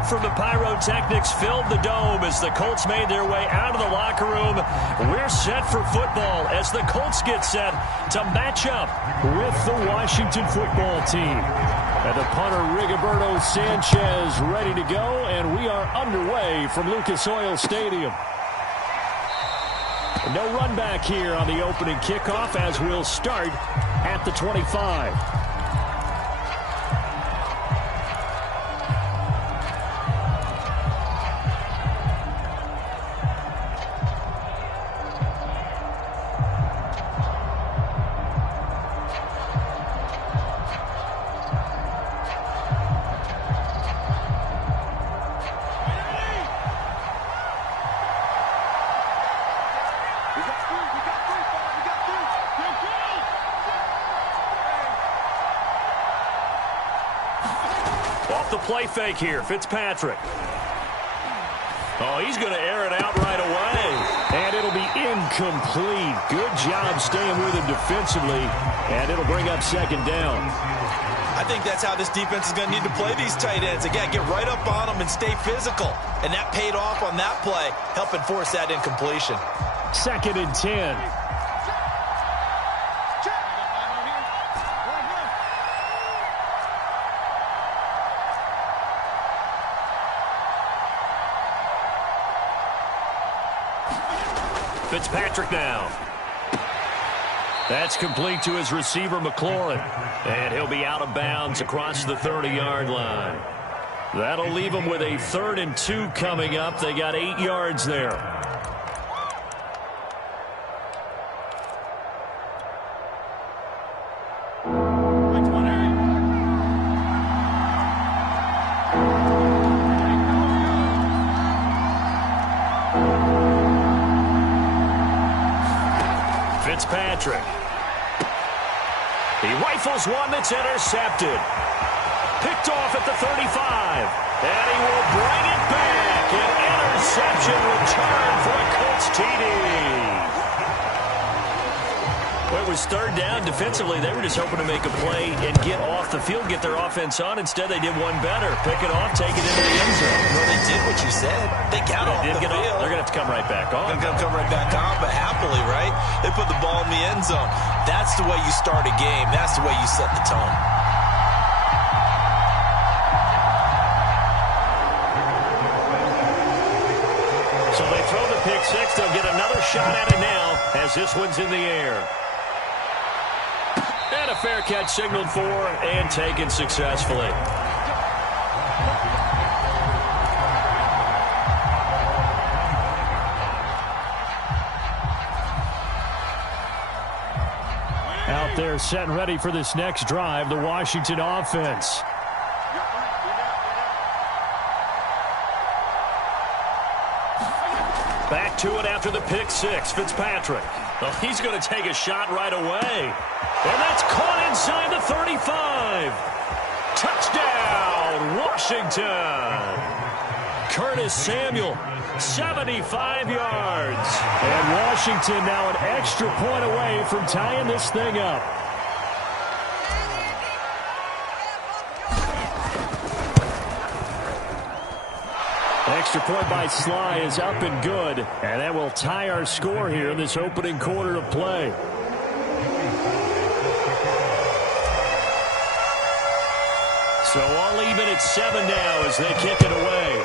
smoke from the pyrotechnics filled the dome as the Colts made their way out of the locker room. We're set for football as the Colts get set to match up with the Washington football team. And the punter, Rigoberto Sanchez, ready to go, and we are underway from Lucas Oil Stadium. No run back here on the opening kickoff as we'll start at the 25. Off the play fake here, Fitzpatrick. Oh, he's going to air it out right away. And it'll be incomplete. Good job staying with him defensively. And it'll bring up second down. I think that's how this defense is going to need to play these tight ends. Again, get right up on them and stay physical. And that paid off on that play, helping force that incompletion. 2nd and 10. Fitzpatrick now. That's complete to his receiver, McLaurin. And he'll be out of bounds across the 30-yard line. That'll leave him with a 3rd and 2 coming up. They got 8 yards there. Fitzpatrick. He rifles one that's intercepted. Picked off at the 35. And he will bring it back. An interception return for a Colts TD. Well, it was 3rd down. Defensively, they were just hoping to make a play and get off the field, get their offense on. Instead, they did one better. Pick it off, take it into the end zone. Well, they did what you said. They got off the field. They're going to have to come right back on. They're going to come right back on, but happily, right? They put the ball in the end zone. That's the way you start a game. That's the way you set the tone. So they throw the pick six. They'll get another shot at it now as this one's in the air. And a fair catch signaled for and taken successfully. Out there set and ready for this next drive, the Washington offense. Back to it after the pick six, Fitzpatrick. Well, he's going to take a shot right away. And that's caught inside the 35. Touchdown, Washington. Curtis Samuel, 75 yards. And Washington now an extra point away from tying this thing up. Extra point by Sly is up and good. And that will tie our score here in this opening quarter of play. So all even at 7 now as they kick it away.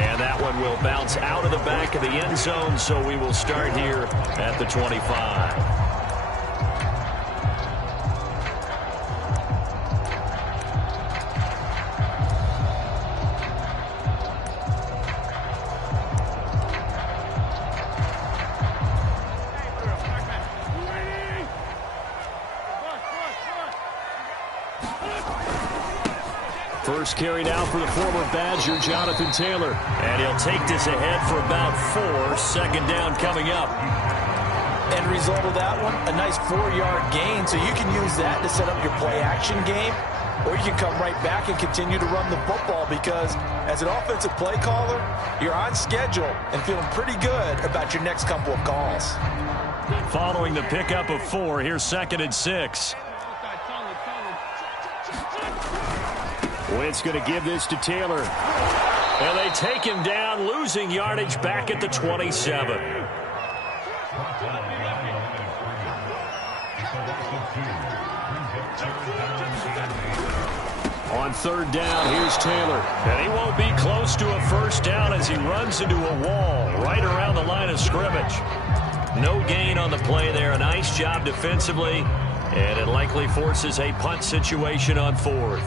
And that one will bounce out of the back of the end zone, so we will start here at the 25. First carried out for the former Badger, Jonathan Taylor. And he'll take this ahead for about 4. Second down coming up. End result of that one, a nice 4-yard gain. So you can use that to set up your play-action game, or you can come right back and continue to run the football because as an offensive play caller, you're on schedule and feeling pretty good about your next couple of calls. Following the pickup of 4, here's 2nd and 6. Wentz going to give this to Taylor. And they take him down, losing yardage back at the 27. On third down, here's Taylor. And he won't be close to a first down as he runs into a wall right around the line of scrimmage. No gain on the play there. A nice job defensively. And it likely forces a punt situation on fourth.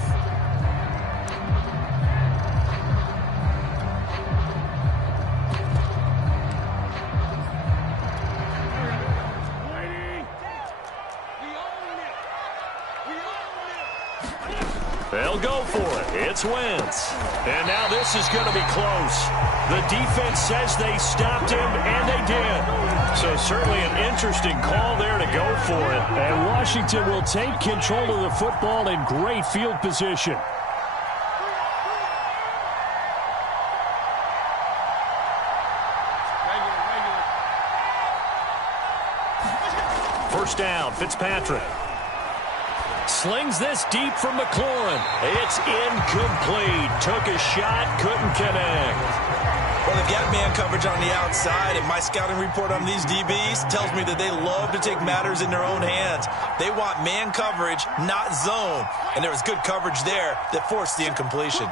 They'll go for it. It's Wentz. And now this is going to be close. The defense says they stopped him, and they did. So certainly an interesting call there to go for it. And Washington will take control of the football in great field position. First down, Fitzpatrick. Slings this deep from McLaurin. It's incomplete. Took a shot, couldn't connect. Well, they've got man coverage on the outside, and my scouting report on these DBs tells me that they love to take matters in their own hands. They want man coverage, not zone. And there was good coverage there that forced the incompletion.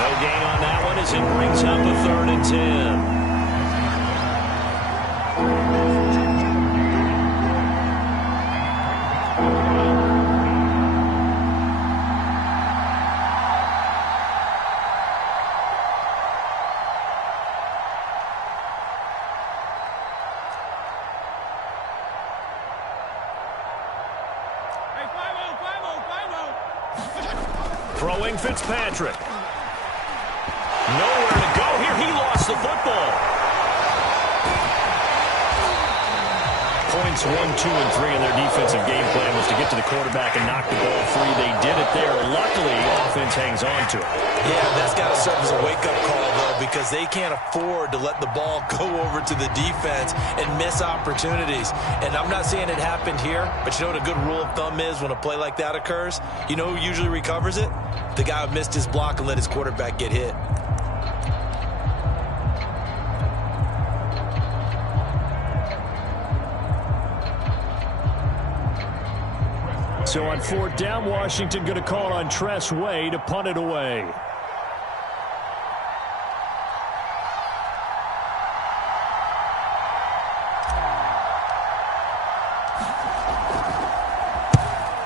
No gain on that one as it brings up a 3rd and 10. Throwing Fitzpatrick. Nowhere to go here. He lost the football. Points 1, 2, and 3 in their defensive game plan was to get to the quarterback and knock the ball free. They did it there. Luckily, offense hangs on to it. Yeah, that's got to serve as a wake-up call, though, because they can't afford to let the ball go over to the defense and miss opportunities. And I'm not saying it happened here, but you know what a good rule of thumb is when a play like that occurs? You know who usually recovers it? The guy who missed his block and let his quarterback get hit. So on 4th down, Washington going to call on Tress Way to punt it away.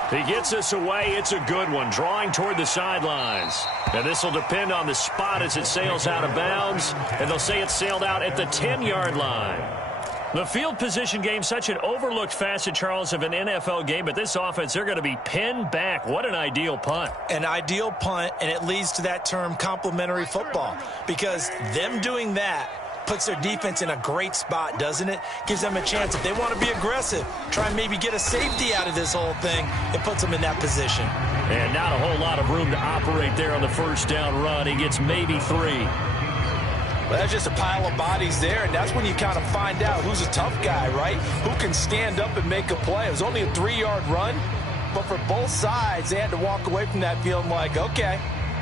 He gets us away. It's a good one, drawing toward the sidelines. And this will depend on the spot as it sails out of bounds. And they'll say it sailed out at the 10-yard line. The field position game, such an overlooked facet, Charles, of an NFL game. But this offense, they're going to be pinned back. What an ideal punt. An ideal punt, and it leads to that term complementary football. Because them doing that puts their defense in a great spot, doesn't it? Gives them a chance, if they want to be aggressive, try and maybe get a safety out of this whole thing. It puts them in that position. And not a whole lot of room to operate there on the first down run. He gets maybe 3. Well, that's just a pile of bodies there, and that's when you kind of find out who's a tough guy, right? Who can stand up and make a play. It was only a 3-yard run, but for both sides, they had to walk away from that feeling like, okay,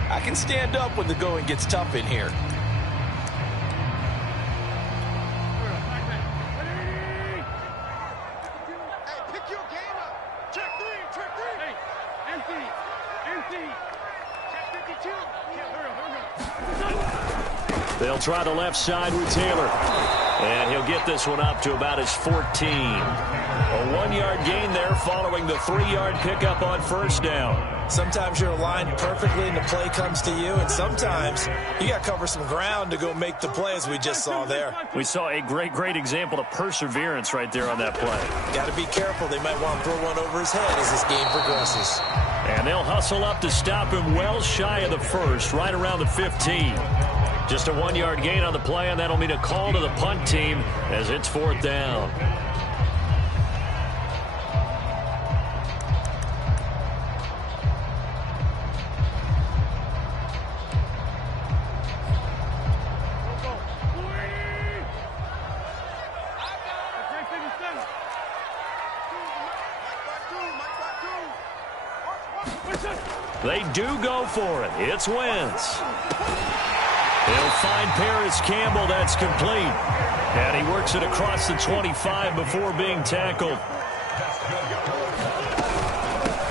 I can stand up when the going gets tough in here. They'll try the left side with Taylor. And he'll get this one up to about his 14. A 1-yard gain there following the 3-yard pickup on first down. Sometimes you're aligned perfectly and the play comes to you, and sometimes you got to cover some ground to go make the play, as we just saw there. We saw a great example of perseverance right there on that play. Got to be careful. They might want to throw one over his head as this game progresses. And they'll hustle up to stop him well shy of the first, right around the 15. Just a 1-yard gain on the play, and that'll mean a call to the punt team as it's 4th down. They do go for it. It's Wentz. He'll find Paris Campbell. That's complete. And he works it across the 25 before being tackled.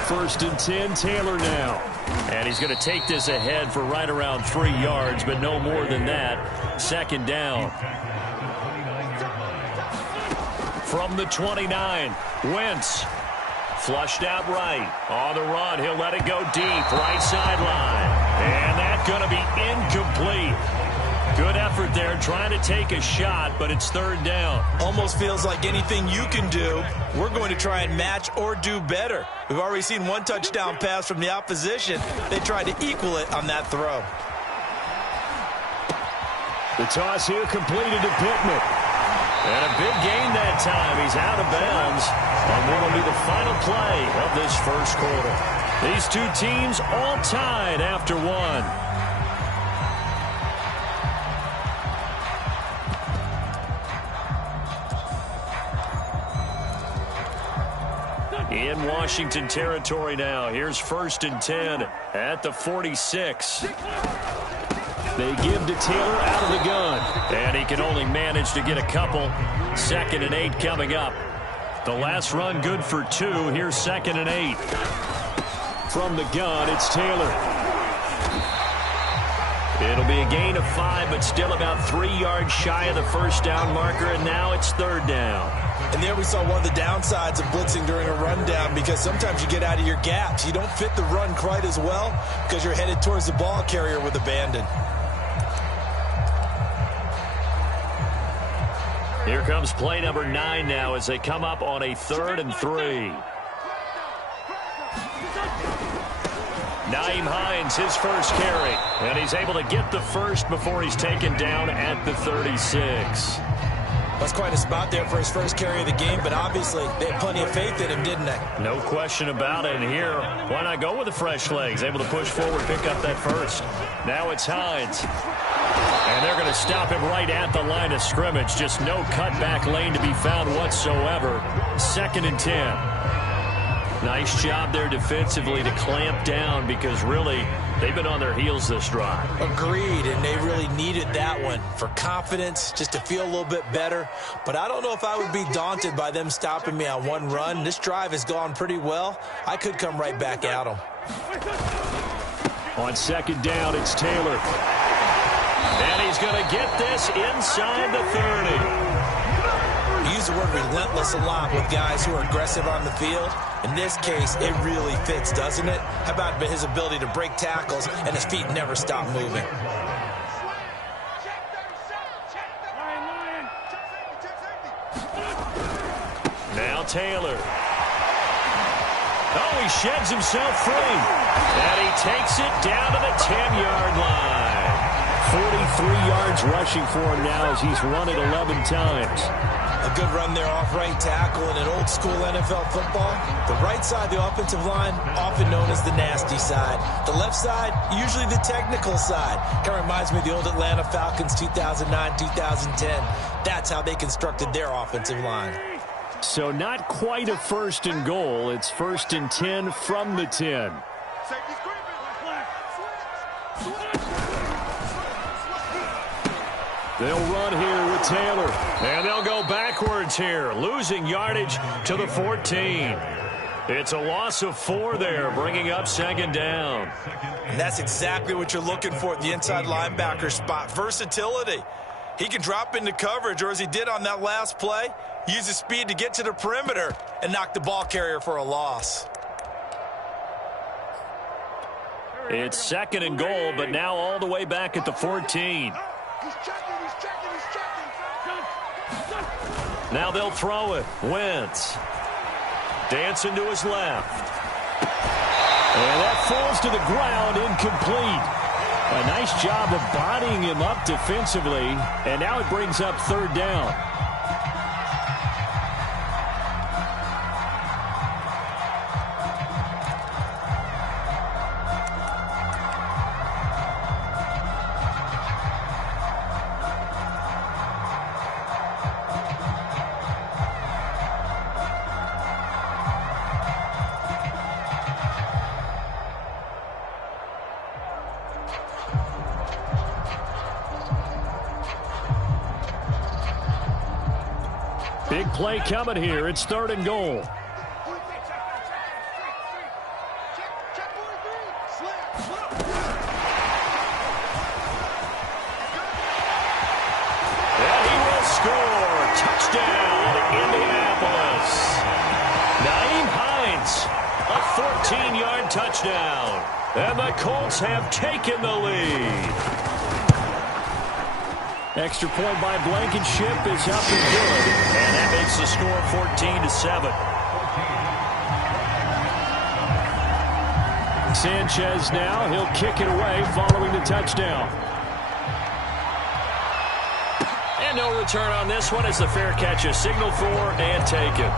1st and 10, Taylor now. And he's going to take this ahead for right around 3 yards, but no more than that. 2nd down. From the 29, Wentz. Flushed out right. On the run, he'll let it go deep. Right sideline. And that's going to be incomplete. Good effort there, trying to take a shot, but it's 3rd down. Almost feels like anything you can do, we're going to try and match or do better. We've already seen 1 touchdown pass from the opposition. They tried to equal it on that throw. The toss here completed to Pittman. And a big gain that time. He's out of bounds on what will be the final play of this 1st quarter. These two teams all tied after 1. In Washington territory now. Here's 1st and 10 at the 46. They give to Taylor out of the gun. And he can only manage to get a couple. 2nd and 8 coming up. The last run good for 2. Here's 2nd and 8. From the gun, it's Taylor. It'll be a gain of 5, but still about 3 yards shy of the 1st down marker, and now it's 3rd down. And there we saw one of the downsides of blitzing during a rundown, because sometimes you get out of your gaps. You don't fit the run quite as well because you're headed towards the ball carrier with abandon. Here comes play number 9 now as they come up on a 3rd and 3. Nyheim Hines, his first carry, and he's able to get the first before he's taken down at the 36. That's quite a spot there for his first carry of the game, but obviously they had plenty of faith in him, didn't they? No question about it. And here, why not go with the fresh legs? Able to push forward, pick up that first. Now it's Hines. And they're going to stop him right at the line of scrimmage. Just no cutback lane to be found whatsoever. 2nd and 10. Nice job there defensively to clamp down, because really they've been on their heels this drive. Agreed, and they really needed that one for confidence, just to feel a little bit better. But I don't know if I would be daunted by them stopping me on one run. This drive has gone pretty well. I could come right back at them. On 2nd down, it's Taylor. And he's going to get this inside the 30. We use the word relentless a lot with guys who are aggressive on the field. In this case, it really fits, doesn't it? How about his ability to break tackles and his feet never stop moving? Now Taylor. Oh, he sheds himself free. And he takes it down to the 10-yard line. 43 yards rushing for him now as he's run it 11 times. A good run there off right tackle in an old-school NFL football. The right side, the offensive line, often known as the nasty side. The left side, usually the technical side. Kind of reminds me of the old Atlanta Falcons 2009, 2010. That's how they constructed their offensive line. So not quite a 1st and goal. It's 1st and 10 from the 10. They'll run here with Taylor. And they'll go backwards here, losing yardage to the 14. It's a loss of 4 there, bringing up 2nd down. And that's exactly what you're looking for at the inside linebacker spot. Versatility. He can drop into coverage, or as he did on that last play, use his speed to get to the perimeter and knock the ball carrier for a loss. It's 2nd and goal, but now all the way back at the 14. Now they'll throw it. Wentz. Dancing to his left. And that falls to the ground, incomplete. A nice job of bodying him up defensively. And now it brings up 3rd down. Big play coming here. It's 3rd and goal. And he will score. Touchdown, Indianapolis. Nyheim Hines, a 14-yard touchdown. And the Colts have taken the lead. Extra point by Blankenship is up and good. And that makes the score 14-7. Sanchez now, he'll kick it away following the touchdown. And no return on this one as the fair catch is signaled for and taken.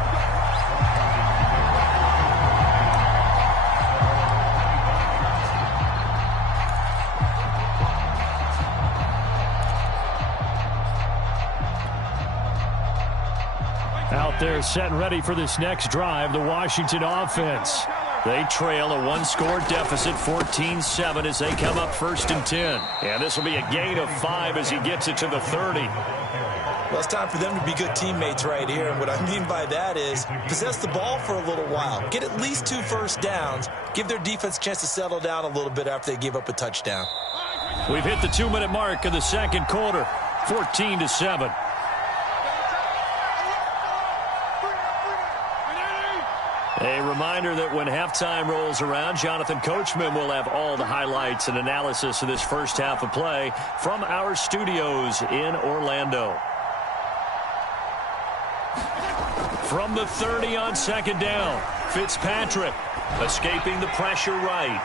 Out there set and ready for this next drive, the Washington offense. They trail a one-score deficit, 14-7, as they come up 1st and 10. And this will be a gain of 5 as he gets it to the 30. Well, it's time for them to be good teammates right here. And what I mean by that is possess the ball for a little while. Get at least 2 first downs. Give their defense a chance to settle down a little bit after they give up a touchdown. We've hit the 2-minute mark of the 2nd quarter, 14-7. A reminder that when halftime rolls around, Jonathan Coachman will have all the highlights and analysis of this first half of play from our studios in Orlando. From the 30 on 2nd down, Fitzpatrick escaping the pressure right.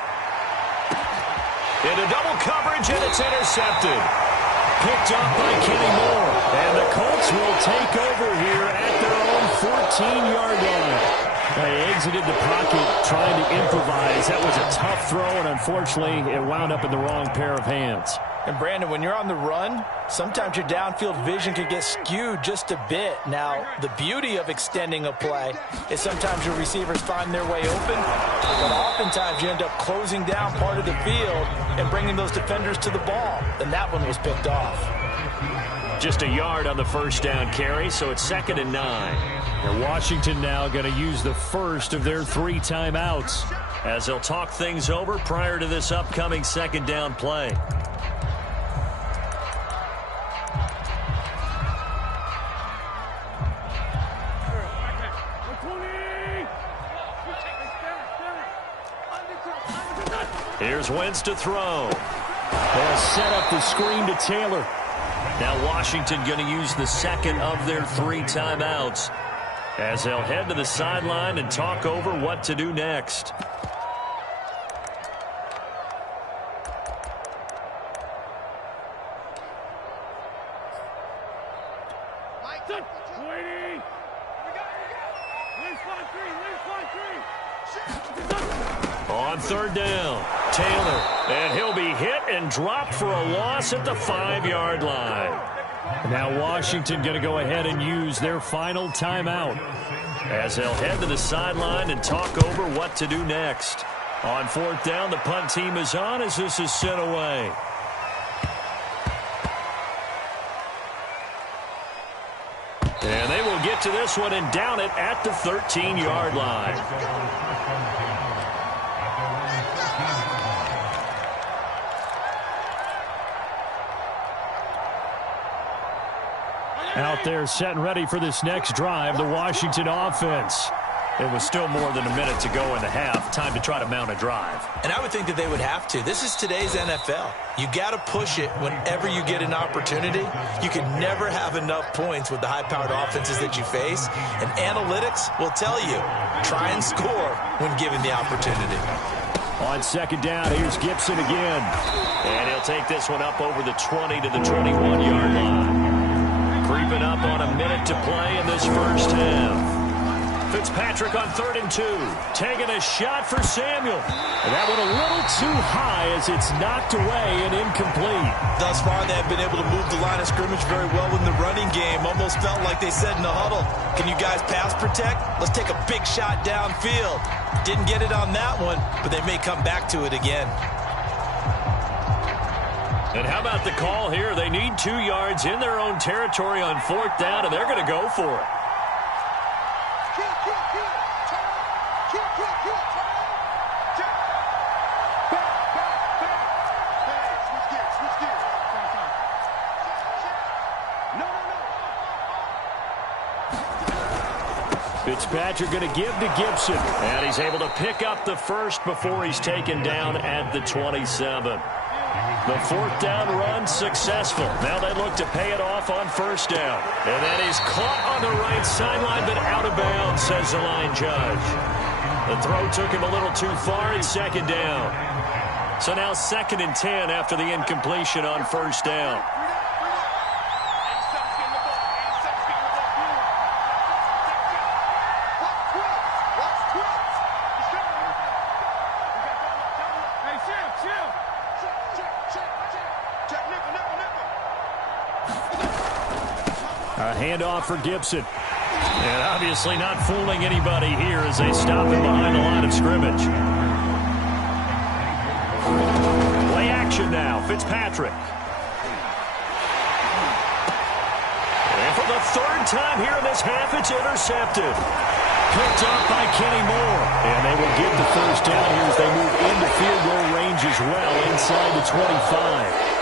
Into double coverage, and it's intercepted. Picked up by Kenny Moore. And the Colts will take over here at their own 14-yard line. They exited the pocket trying to improvise. That was a tough throw, and unfortunately, it wound up in the wrong pair of hands. And, Brandon, when you're on the run, sometimes your downfield vision can get skewed just a bit. Now, the beauty of extending a play is sometimes your receivers find their way open, but oftentimes you end up closing down part of the field and bringing those defenders to the ball. And that one was picked off. Just a yard on the first down carry, so it's 2nd and 9. And Washington now going to use the first of their 3 timeouts as they'll talk things over prior to this upcoming 2nd down play. Here's Wentz to throw. They'll set up the screen to Taylor. Now Washington going to use the 2nd of their 3 timeouts as they'll head to the sideline and talk over what to do next. On 3rd down, Taylor, and he'll be hit and dropped for a loss at the 5-yard line. Now Washington going to go ahead and use their final timeout as they'll head to the sideline and talk over what to do next. On 4th down, the punt team is on as this is sent away. And they will get to this one and down it at the 13-yard line. Out there set and ready for this next drive, the Washington offense. It was still more than a minute to go in the half. Time to try to mount a drive. And I would think that they would have to. This is today's NFL. You got to push it whenever you get an opportunity. You can never have enough points with the high-powered offenses that you face. And analytics will tell you, try and score when given the opportunity. On 2nd down, here's Gibson again. And he'll take this one up over the 20 to the 21-yard line. Creeping up on a minute to play in this first half. Fitzpatrick on 3rd and 2. Taking a shot for Samuel. And that one a little too high as it's knocked away and incomplete. Thus far, they have been able to move the line of scrimmage very well in the running game. Almost felt like they said in the huddle, can you guys pass protect? Let's take a big shot downfield. Didn't get it on that one, but they may come back to it again. And how about the call here? They need 2 yards in their own territory on 4th down, and they're going to go for it. Fitzpatrick going to give to Gibson. And he's able to pick up the first before he's taken down at the 27. The fourth down run successful. Now they look to pay it off on first down. And that is caught on the right sideline, but out of bounds, says the line judge. The throw took him a little too far at second down. So now 2nd and 10 after the incompletion on first down. A handoff for Gibson. And obviously not fooling anybody here as they stop him behind the line of scrimmage. Play action now. Fitzpatrick. And for the 3rd time here in this half, it's intercepted. Picked up by Kenny Moore. And they will get the first down here as they move into field goal range as well inside the 25.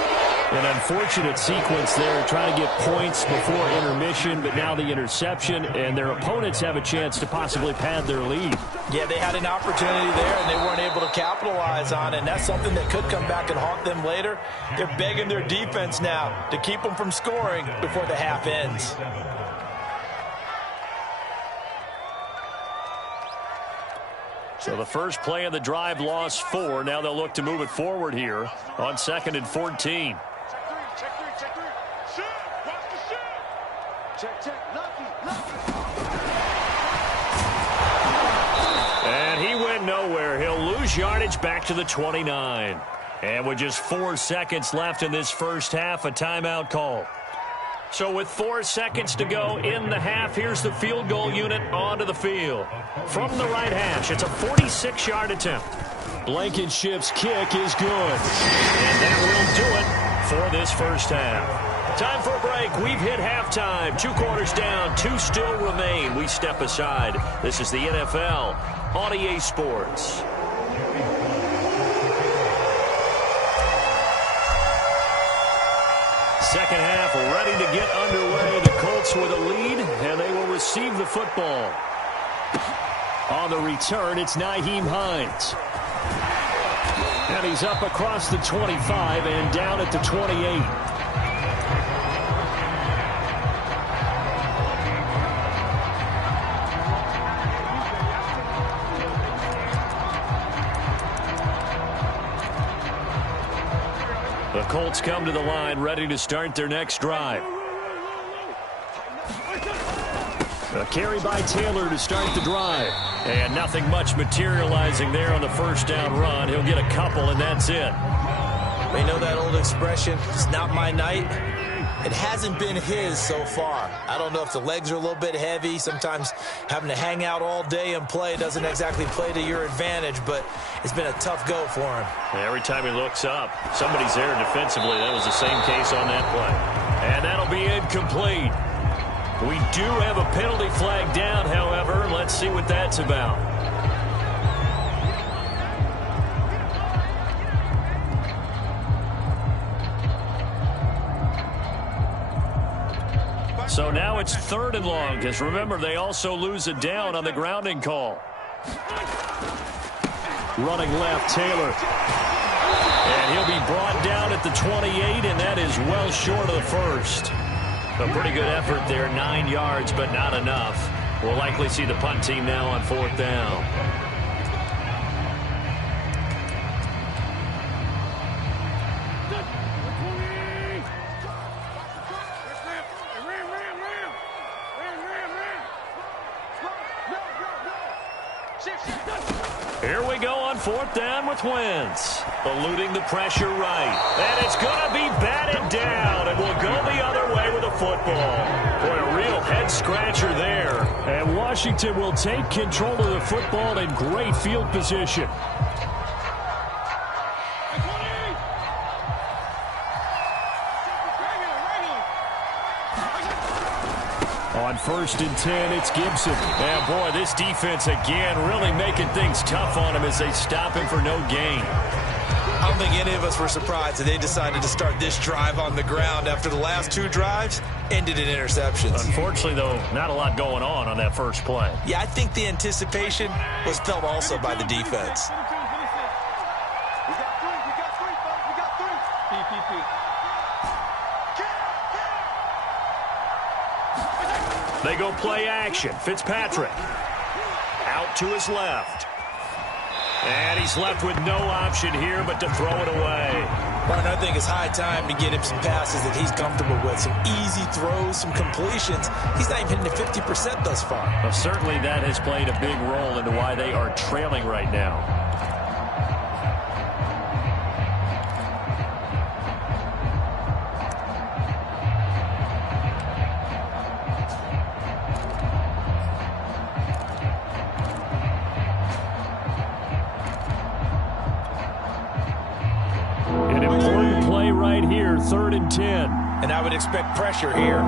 An unfortunate sequence there, trying to get points before intermission, but now the interception, and their opponents have a chance to possibly pad their lead. Yeah, they had an opportunity there, and they weren't able to capitalize on it, and that's something that could come back and haunt them later. They're begging their defense now to keep them from scoring before the half ends. So the first play of the drive lost 4. Now they'll look to move it forward here on 2nd and 14. And he went nowhere. He'll lose yardage back to the 29. And with just 4 seconds left in this first half, a timeout call. So with 4 seconds to go in the half, here's the field goal unit onto the field. From the right hash, it's a 46-yard attempt. Blankenship's kick is good. And that will do it for this first half. Time for a break. We've hit halftime. 2 quarters down, 2 still remain. We step aside. This is the NFL on EA Sports. Second half ready to get underway. The Colts with a lead, and they will receive the football. On the return, it's Nyheim Hines. And he's up across the 25 and down at the 28. The Colts come to the line ready to start their next drive. A carry by Taylor to start the drive. And nothing much materializing there on the first down run. He'll get a couple, and that's it. They know that old expression, it's not my night. It hasn't been his so far. I don't know if the legs are a little bit heavy. Sometimes having to hang out all day and play doesn't exactly play to your advantage, but it's been a tough go for him. Every time he looks up, somebody's there defensively. That was the same case on that play. And that'll be incomplete. We do have a penalty flag down, however. Let's see what that's about. So now it's 3rd and long, because remember, they also lose a down on the grounding call. Running left, Taylor. And he'll be brought down at the 28, and that is well short of the first. A pretty good effort there, 9 yards, but not enough. We'll likely see the punt team now on 4th down. Here we go on 4th down with Wentz. Eluding the pressure right. And it's going to be batted down. And we'll go the other way with the football. Boy, a real head-scratcher there. And Washington will take control of the football in great field position. On 1st and 10, it's Gibson. Yeah, boy, this defense again really making things tough on him as they stop him for no gain. I don't think any of us were surprised that they decided to start this drive on the ground after the last 2 drives ended in interceptions. Unfortunately, though, not a lot going on that first play. Yeah, I think the anticipation was felt also by the defense. They go play action. Fitzpatrick out to his left. And he's left with no option here but to throw it away. Martin, I think it's high time to get him some passes that he's comfortable with. Some easy throws, some completions. He's not even hitting the 50% thus far. Well, certainly that has played a big role into why they are trailing right now. Right here, 3rd and 10. And I would expect pressure here.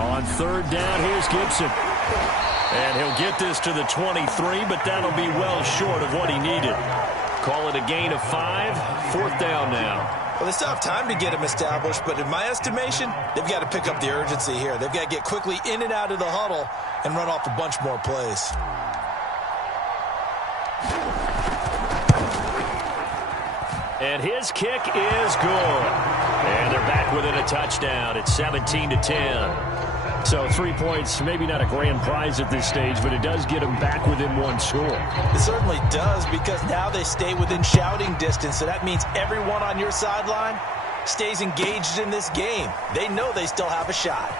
On 3rd down, here's Gibson. And he'll get this to the 23, but that'll be well short of what he needed. Call it a gain of 5, 4th down now. Well, they still have time to get him established, but in my estimation, they've got to pick up the urgency here. They've got to get quickly in and out of the huddle and run off a bunch more plays. And his kick is good. And they're back within a touchdown. It's 17-10. So 3 points, maybe not a grand prize at this stage, but it does get them back within 1 score. It certainly does, because now they stay within shouting distance. So that means everyone on your sideline stays engaged in this game. They know they still have a shot.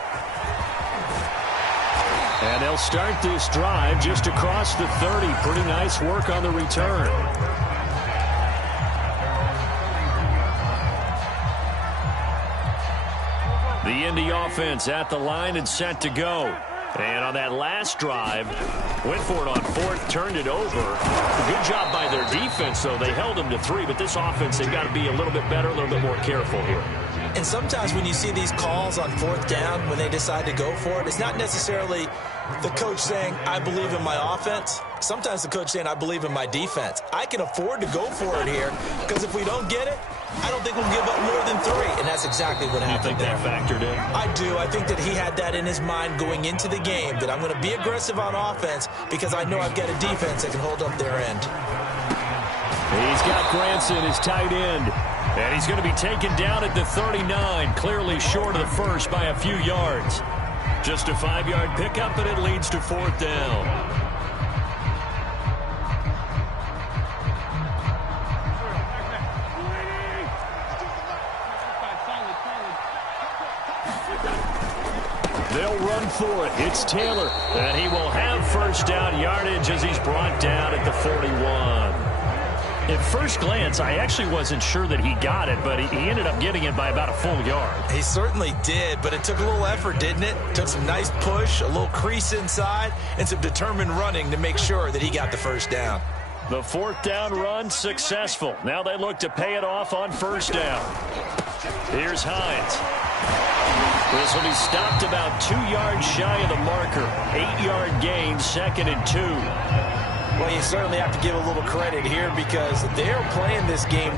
And they'll start this drive just across the 30. Pretty nice work on the return. The Indy offense at the line and set to go. And on that last drive, went for it on 4th, turned it over. Good job by their defense, though. They held them to 3, but this offense, they've got to be a little bit better, a little bit more careful here. And sometimes when you see these calls on 4th down, when they decide to go for it, it's not necessarily the coach saying, I believe in my offense. Sometimes the coach saying, I believe in my defense. I can afford to go for it here, because if we don't get it, I don't think we'll give up more than 3. And that's exactly what happened there. You think that factored in? I do. I think that he had that in his mind going into the game, that I'm going to be aggressive on offense because I know I've got a defense that can hold up their end. He's got Granson, his tight end. And he's going to be taken down at the 39, clearly short of the first by a few yards. Just a 5-yard pickup, and it leads to 4th down. They'll run for it. It's Taylor. And he will have 1st down yardage as he's brought down at the 41. At first glance, I actually wasn't sure that he got it, but he ended up getting it by about a full yard. He certainly did, but it took a little effort, didn't it? Took some nice push, a little crease inside, and some determined running to make sure that he got the 1st down. The 4th down run successful. Now they look to pay it off on 1st down. Here's Hines. This will be stopped about 2 yards shy of the marker. 8-yard gain, 2nd and 2. Well, you certainly have to give a little credit here because they're playing this game.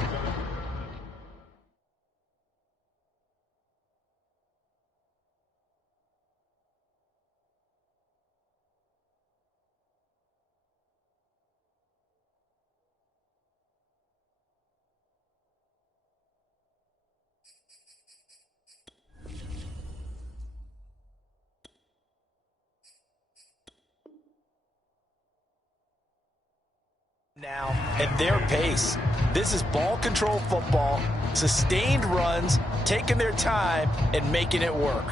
Now at their pace. This is ball control football, sustained runs, taking their time and making it work.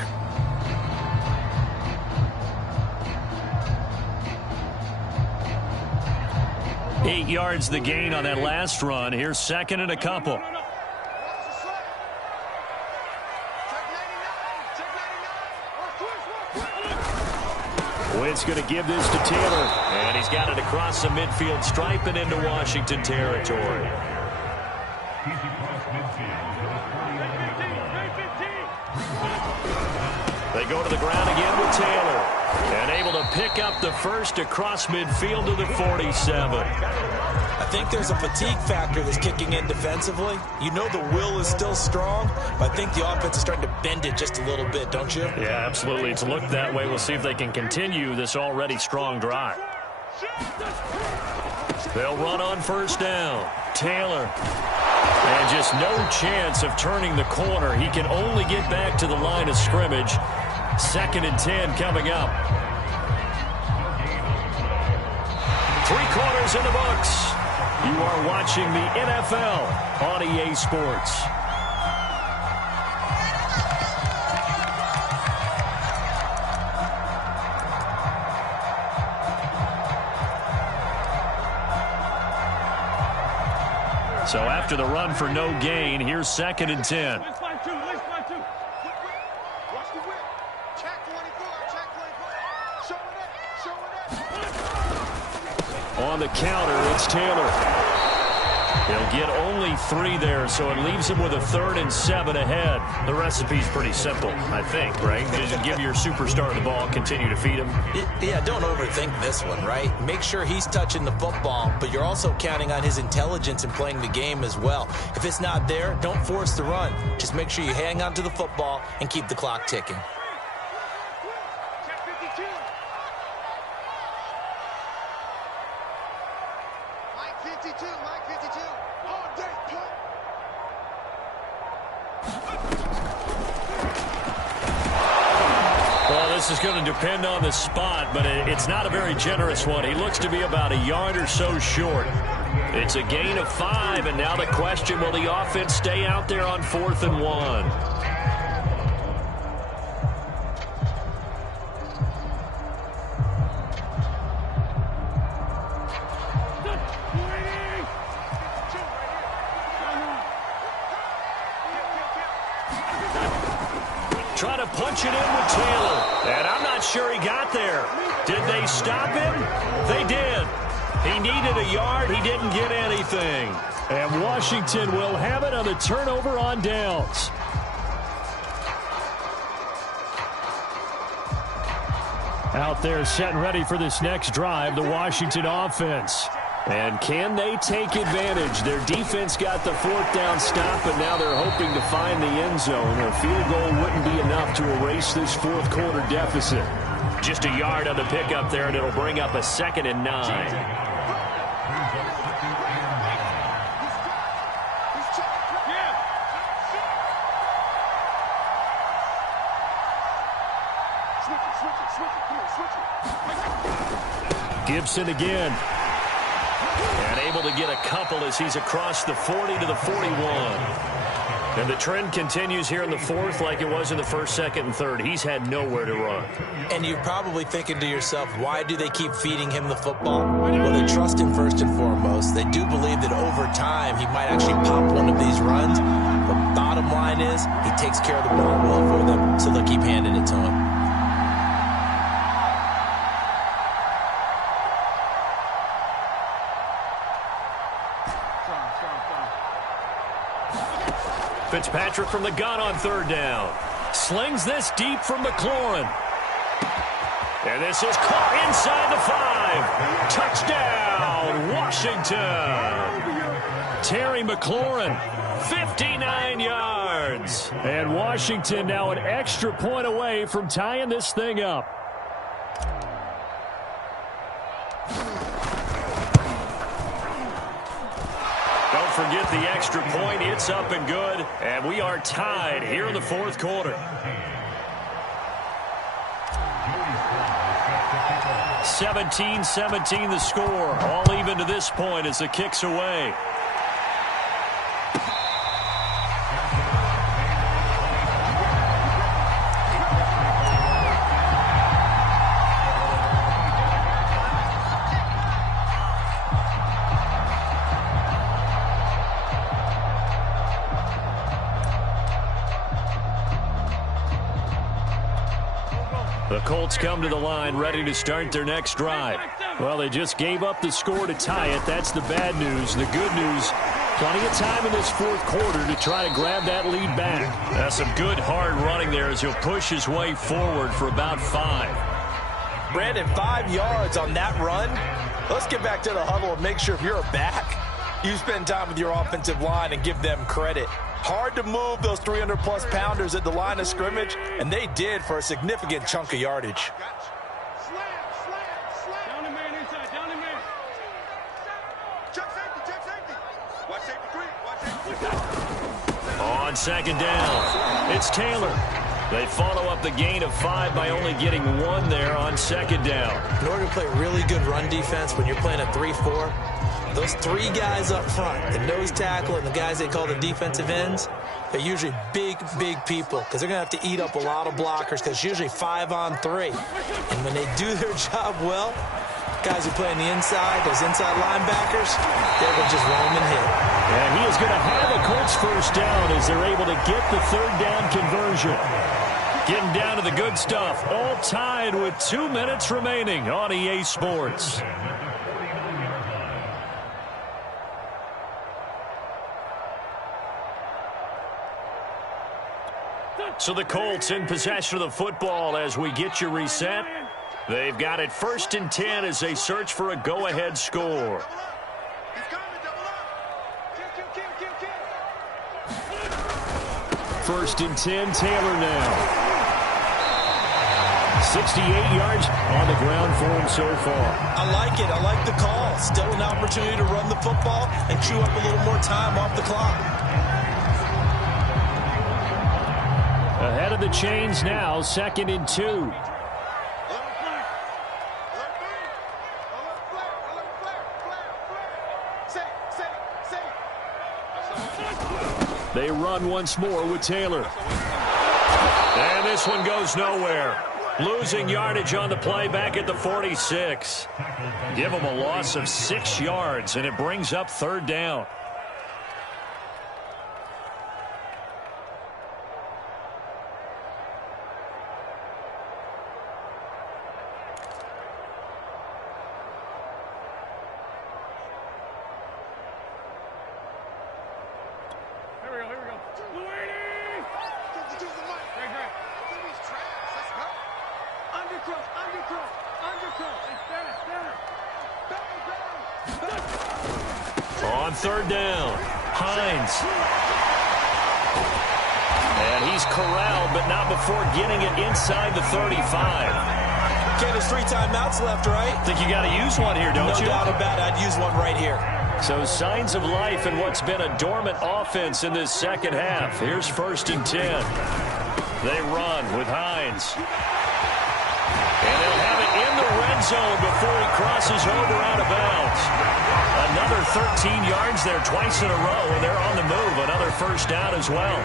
Eight yards the gain on that last run. Here's 2nd and a couple. Wentz going to give this to Taylor. And he's got it across the midfield stripe and into Washington territory. They go to the ground again with Taylor. And able to pick up the first across midfield to the 47. I think there's a fatigue factor that's kicking in defensively. You know the will is still strong, but I think the offense is starting to bend it just a little bit, don't you? Yeah, absolutely. It's looked that way. We'll see if they can continue this already strong drive. They'll run on first down. Taylor. And just no chance of turning the corner. He can only get back to the line of scrimmage. 2nd and 10 coming up. 3 quarters in the books. You are watching the NFL on EA Sports. So after the run for no gain, here's 2nd and 10. On the counter, it's Taylor. He'll get only 3 there, so it leaves him with a 3rd and 7 ahead. The recipe's pretty simple, I think, right? Just give your superstar the ball, continue to feed him. Yeah, don't overthink this one, right? Make sure he's touching the football, but you're also counting on his intelligence in playing the game as well. If it's not there, don't force the run. Just make sure you hang on to the football and keep the clock ticking. This is going to depend on the spot, but it's not a very generous one. He looks to be about a yard or so short. It's a gain of 5, and now the question, will the offense stay out there on 4th and 1? Try to punch it in with Taylor. And I'm not sure he got there. Did they stop him? They did. He needed a yard. He didn't get anything. And Washington will have it on the turnover on downs. Out there set and ready for this next drive, the Washington offense. And can they take advantage? Their defense got the 4th down stop, but now they're hoping to find the end zone. A field goal wouldn't be enough to erase this 4th quarter deficit. Just a yard on the pickup there, and it'll bring up a 2nd and 9. Gibson again. And able to get a couple as he's across the 40 to the 41. And the trend continues here in the 4th like it was in the 1st, 2nd, and 3rd. He's had nowhere to run. And you're probably thinking to yourself, why do they keep feeding him the football? Well, they trust him first and foremost. They do believe that over time he might actually pop one of these runs. But bottom line is he takes care of the ball well for them, so they'll keep handing it to him. Fitzpatrick from the gun on 3rd down. Slings this deep from McLaurin. And this is caught inside the 5. Touchdown, Washington. Terry McLaurin, 59 yards. And Washington now an extra point away from tying this thing up. Forget the extra point. It's up and good. And we are tied here in the 4th quarter. 17-17 the score. All even to this point as the kick's away. The Colts come to the line ready to start their next drive. Well, they just gave up the score to tie it. That's the bad news. The good news, Plenty of time in this fourth quarter to try to grab that lead back. That's some good hard running there as he'll push his way forward for about 5. Brandon, 5 yards on that run. Let's get back to the huddle and make sure if you're a back, you spend time with your offensive line and give them credit. Hard to move those 300-plus pounders at the line of scrimmage, and they did for a significant chunk of yardage. On second down, it's Taylor. They follow up the gain of 5 by only getting 1 there on second down. In order to play really good run defense when you're playing a 3-4, those 3 guys up front, the nose tackle and the guys they call the defensive ends, they're usually big, big people because they're going to have to eat up a lot of blockers because it's usually 5 on 3. And when they do their job well, guys who play on the inside, those inside linebackers, they're going to just roam and hit. And he is going to have a Colts first down as they're able to get the third down conversion. Getting down to the good stuff. All tied with 2 minutes remaining on EA Sports. So the Colts in possession of the football as we get you reset. They've got it 1st and 10 as they search for a go-ahead score. First and 10, Taylor now. 68 yards on the ground for him so far. I like it. I like the call. Still an opportunity to run the football and chew up a little more time off the clock. Ahead of the chains now, 2nd and 2. They run once more with Taylor. And this one goes nowhere. Losing yardage on the play back at the 46. Give them a loss of 6 yards, and it brings up 3rd down. On 3rd down, Hines. And he's corralled, but not before getting it inside the 35. Ken, there's 3 timeouts left, right? Think you got to use one here, don't you? No doubt about it. I'd use one right here. So signs of life in what's been a dormant offense in this second half. Here's 1st and 10. They run with Hines. And they'll have it in the red zone before he crosses over out of bounds. Another 13 yards there twice in a row, and they're on the move. Another first down as well.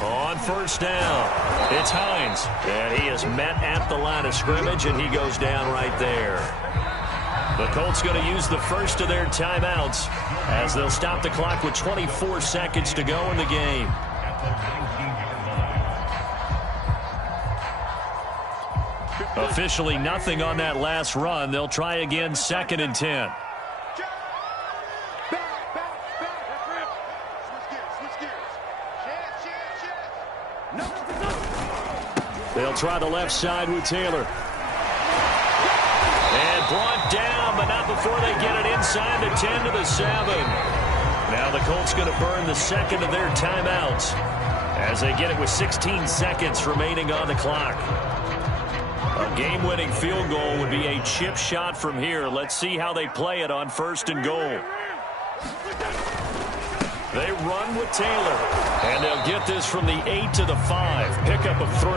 On 1st down, it's Hines. And he is met at the line of scrimmage, and he goes down right there. The Colts going to use the first of their timeouts as they'll stop the clock with 24 seconds to go in the game. Officially nothing on that last run. They'll try again 2nd and 10. They'll try the left side with Taylor. And brought down, but not before they get it inside the 10 to the 7. Now the Colts going to burn the 2nd of their timeouts as they get it with 16 seconds remaining on the clock. A game-winning field goal would be a chip shot from here. Let's see how they play it on 1st and goal. They run with Taylor, and they'll get this from the 8 to the 5. Pickup of 3.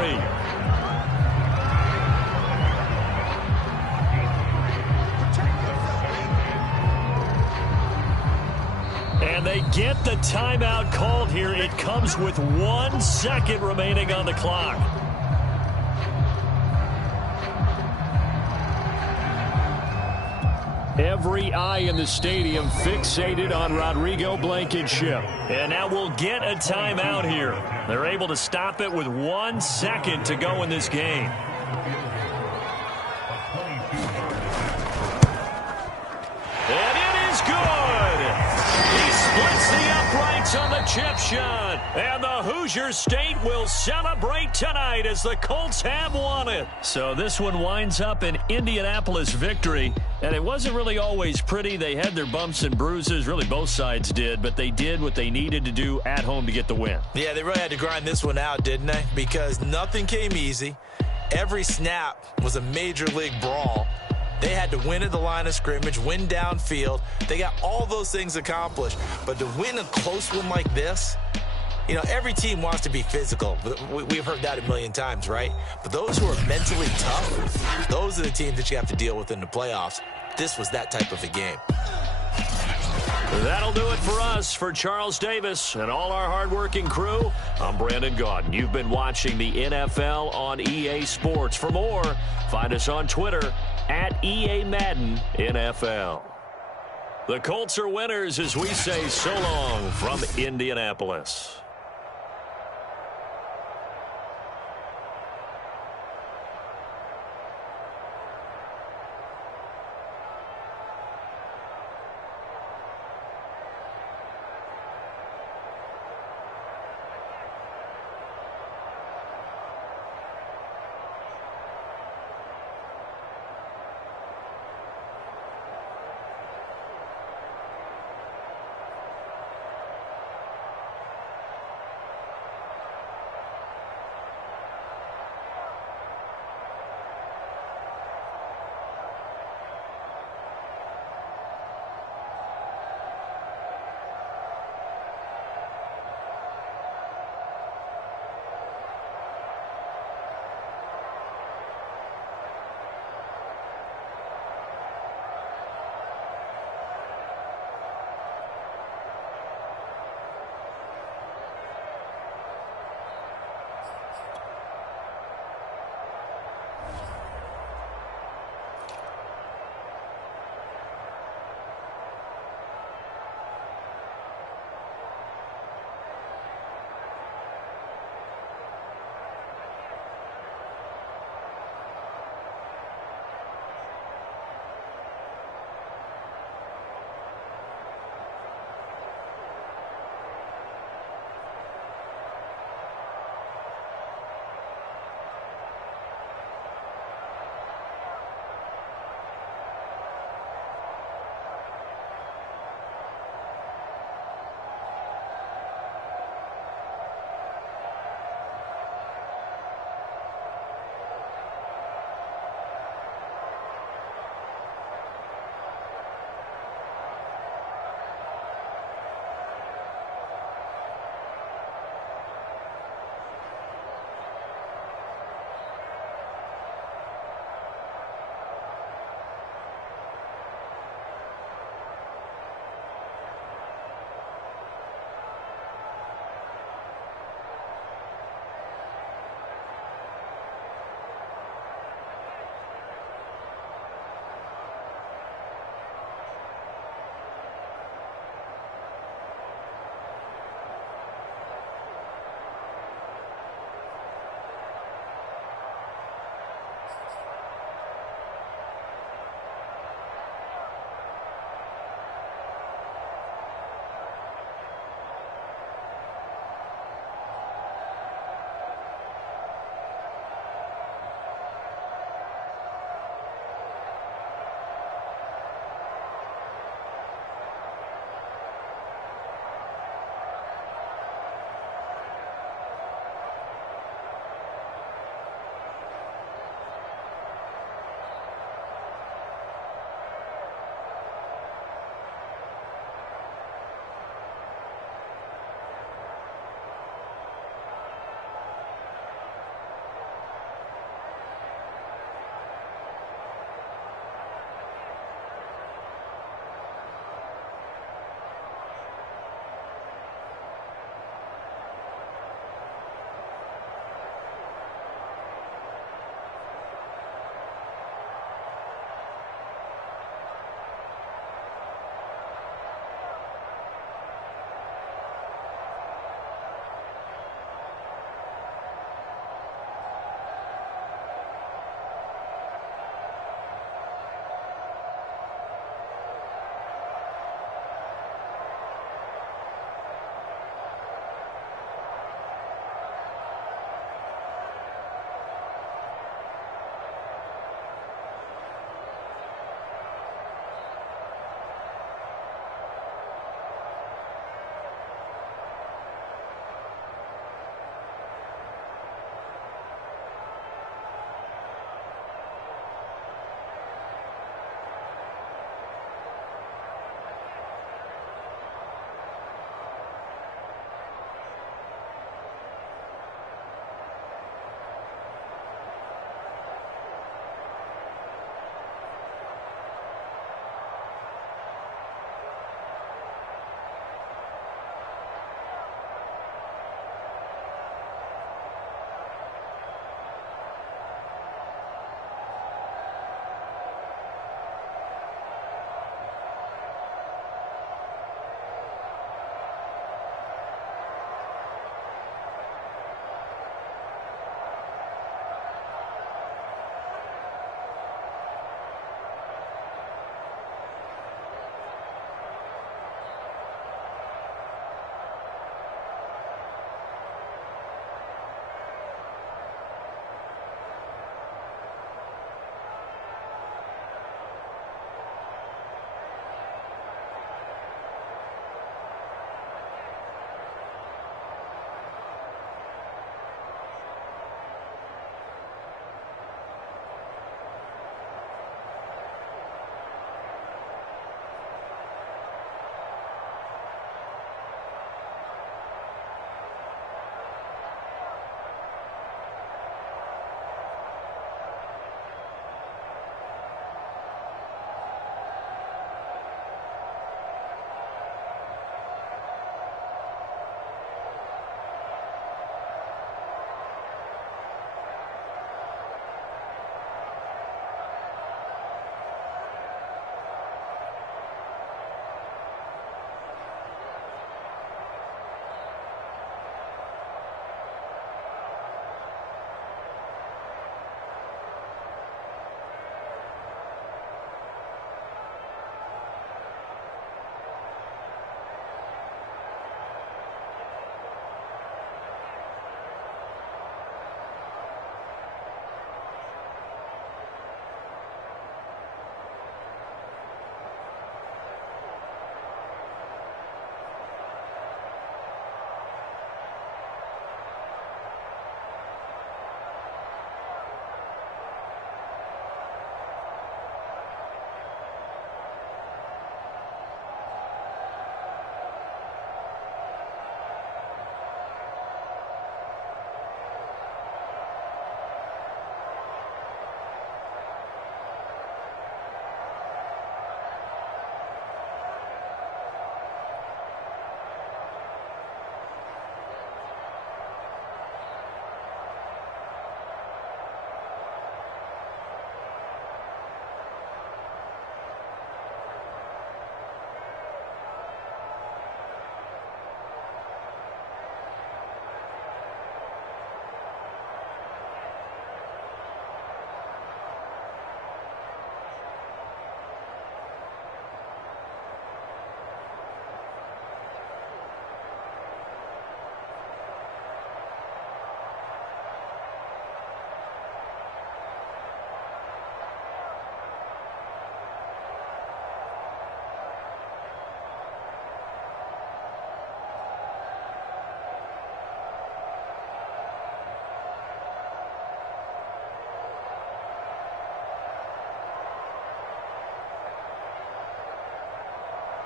And they get the timeout called here. It comes with 1 second remaining on the clock. Every eye in the stadium fixated on Rodrigo Blankenship. And now we'll get a timeout here. They're able to stop it with 1 second to go in this game. And it is good. He splits the uprights on the chip shot. And the Hoosier State will celebrate tonight as the Colts have won it. So this one winds up an Indianapolis victory. And it wasn't really always pretty. They had their bumps and bruises. Really, both sides did. But they did what they needed to do at home to get the win. Yeah, they really had to grind this one out, didn't they? Because nothing came easy. Every snap was a major league brawl. They had to win at the line of scrimmage, win downfield. They got all those things accomplished. But to win a close one like this, you know, every team wants to be physical. We've heard that a million times, right? But those who are mentally tough, those are the teams that you have to deal with in the playoffs. This was that type of a game. That'll do it for us. For Charles Davis and all our hardworking crew, I'm Brandon Gaudin. You've been watching the NFL on EA Sports. For more, find us on Twitter at EA Madden NFL. The Colts are winners as we say so long from Indianapolis.